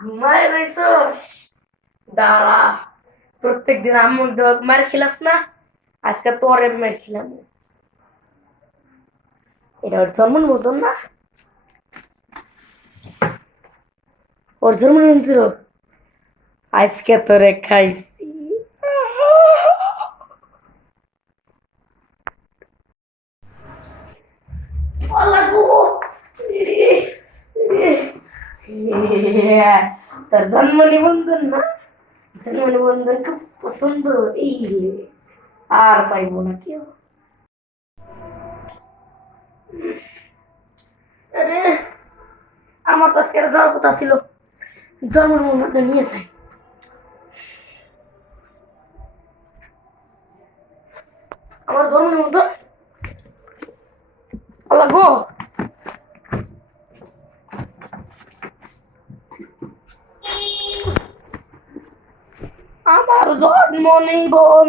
ঘুমায় রইছস? দাঁড়া, প্রত্যেকদিন আম্মুর ডগ মার খিলাস না, আজকে তোরে মার খিলাম। এটা ওর জন্ম মতন না, ওর জন্ম মন্ত্র আজকে তোরে খাইছি। তোর জন্ম নিবন্ধন না, জন্ম নিবন্ধন খুব পছন্দ। এই আর পাইবো না কেউ। আরে আমার তো আজকে যাওয়ার কথা ছিল, জন্ম নিবন্ধন নিয়ে যাই। আমার জন্ম নিবন্ধন আল্লাহ গো, আমার জন্ম নিবন্ধন।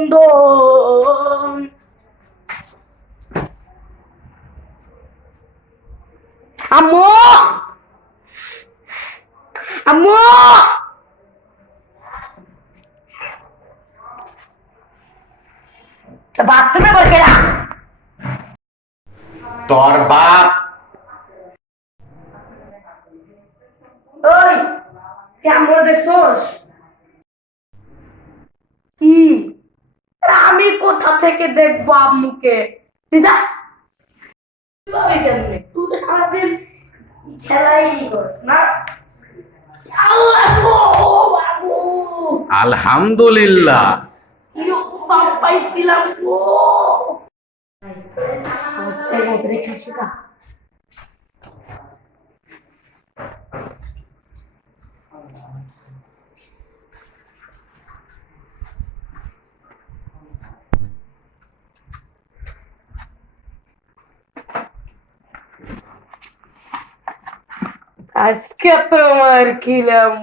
আম্মু, আম্মু, বাথরুমে বসে না তোর বাপ। ওই কেমন দেখছস? কি আমি কোথা থেকে দেখবো আম্মুকে? তুই যা, কেমনে তুই তো সারাদিন খেলাই করস না। আল্লাহ গো, বাবু আলহামদুলিল্লাহ। কিরকম বাপ পাইছিলাম গো। হচ্ছে মতো রেখে আসি না। আজকে তোমার খিলাম।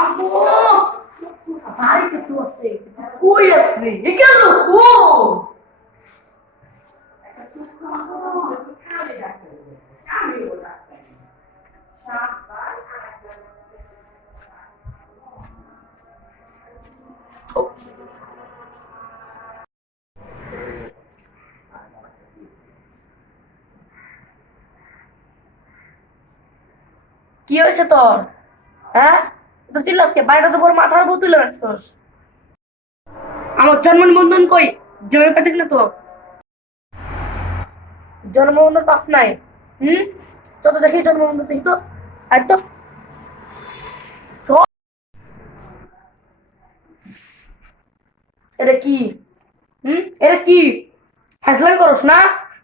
আম্মু বাড়িতে তো আছে, কই আছে? গেল ও কি হয়েছে তোর? হ্যাঁ, তো চিল্লাসকে বাইরে তো বড় মাথার উপর তুলে রাখছস। আমার জন্ম নিবন্ধন কই? জমি পাঠিক না তো, জন্ম নিবন্ধন পাস নাই? হুম, চল তো দেখি জন্ম নিবন্ধন, দেখি তো। আর তো চল। এটা কি? এটা কি ফেসলামি করস না?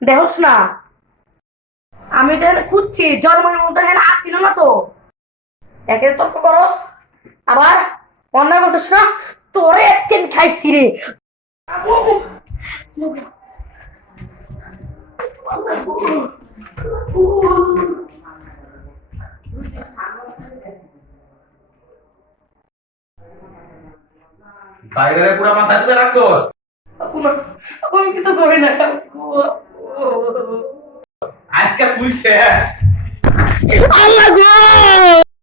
দেখস না আমি তো এখানে খুঁজছি, জন্ম নিবন্ধন এখানে আসছিল না তো। একে তর্ক করস, আবার অন্যায় করছিস না। তোরে একদিন খাইছি রে। বাইরে পুরো মাথা তুলে রাখছোস। আপু না, আপু আমি কিছু করি না। আজকে তুই শেষ। আল্লাহ গো।